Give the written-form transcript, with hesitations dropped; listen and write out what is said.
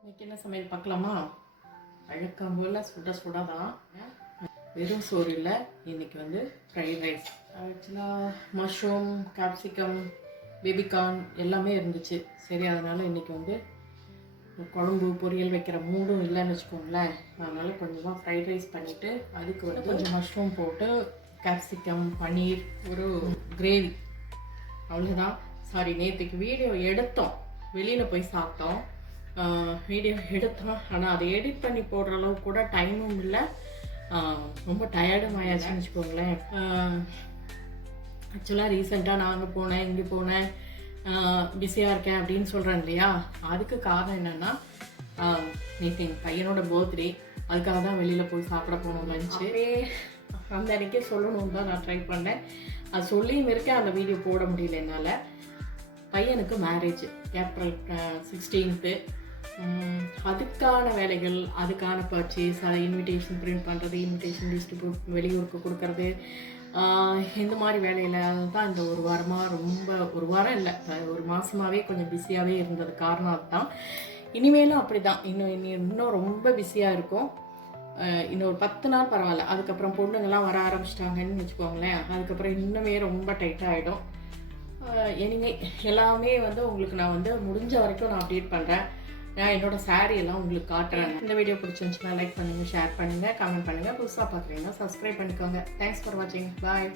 இன்னைக்கு என்ன சமையல் பார்க்கலாமா? வழக்கம் போல் சுட சுட தான், வெறும் சோறு இல்லை. இன்றைக்கி வந்து ஃப்ரைட் ரைஸ். ஆக்சுவலாக மஷ்ரூம், கேப்சிகம், பேபிகார்ன் எல்லாமே இருந்துச்சு. சரி, அதனால் இன்றைக்கி வந்து குழம்பு பொரியல் வைக்கிற மூடும் இல்லைன்னு வச்சுக்கோங்களேன். அதனால் கொஞ்சமாக ஃப்ரைட் ரைஸ் பண்ணிவிட்டு அதுக்கு வந்து கொஞ்சம் மஷ்ரூம் போட்டு கேப்சிகம், பன்னீர், ஒரு கிரேவி, அவ்வளோதான். சாரி, நேற்றுக்கு வீடியோ எடுத்தோம், வெளியில் போய் சாப்பிட்டோம். வீடியோ எடுத்தோம், ஆனால் அதை எடிட் பண்ணி போடுற அளவுக்கு கூட டைமும் இல்லை. ரொம்ப டயர்டும் ஆயாச்சுன்னு வச்சுக்கோங்களேன். ஆக்சுவலாக ரீசெண்டாக நான் அங்கே போனேன், இங்கே போனேன், பிஸியாக இருக்கேன் அப்படின்னு சொல்கிறேன் இல்லையா. அதுக்கு காரணம் என்னென்னா, நேற்று எங்கள் பையனோட பர்த்டே, அதுக்காக தான் வெளியில் போய் சாப்பிட போகணும் லஞ்சு. அந்த அன்றைக்கே சொல்லணும்னு தான் நான் ட்ரை பண்ணேன். அது சொல்லியும் இருக்கேன், அந்த வீடியோ போட முடியல என்னால். பையனுக்கு மேரேஜ் ஏப்ரல் 16th. அதுக்கான வேலைகள், அதுக்கான பர்ச்சேஸ், அதை இன்விடேஷன் பிரிண்ட் பண்ணுறது, இன்விடேஷன் டிஸ்ட்ரிபியூட் வெளியூருக்கு கொடுக்கறது, இந்த மாதிரி வேலையில் தான் இந்த ஒரு வாரமாக ரொம்ப, ஒரு வாரம் இல்லை, ஒரு மாதமாகவே கொஞ்சம் பிஸியாகவே இருந்தது. காரணம் அதுதான். இனிமேலும் அப்படி தான், இன்னும் ரொம்ப பிஸியாக இருக்கும். இன்னும் ஒரு 10 நாள் பரவாயில்ல, அதுக்கப்புறம் பொண்ணுங்கள்லாம் வர ஆரம்பிச்சிட்டாங்கன்னு வச்சுக்கோங்களேன். அதுக்கப்புறம் இன்னுமே ரொம்ப டைட்டாக ஆகிடும். எனிவே எல்லாமே வந்து உங்களுக்கு நான் வந்து முடிஞ்ச வரைக்கும் நான் அப்டேட் பண்ணுறேன். நான் என்னோடய சாரீ எல்லாம் உங்களுக்கு காட்டுறேன். இந்த வீடியோ பிடிச்சிருந்துச்சுன்னா லைக் பண்ணுங்கள், ஷேர் பண்ணுங்கள், கமெண்ட் பண்ணுங்கள். புதுசாக பார்க்குறீங்கன்னா சப்ஸ்கிரைப் பண்ணிக்கோங்க. தேங்க்ஸ் ஃபார் வாட்சிங். பாய்.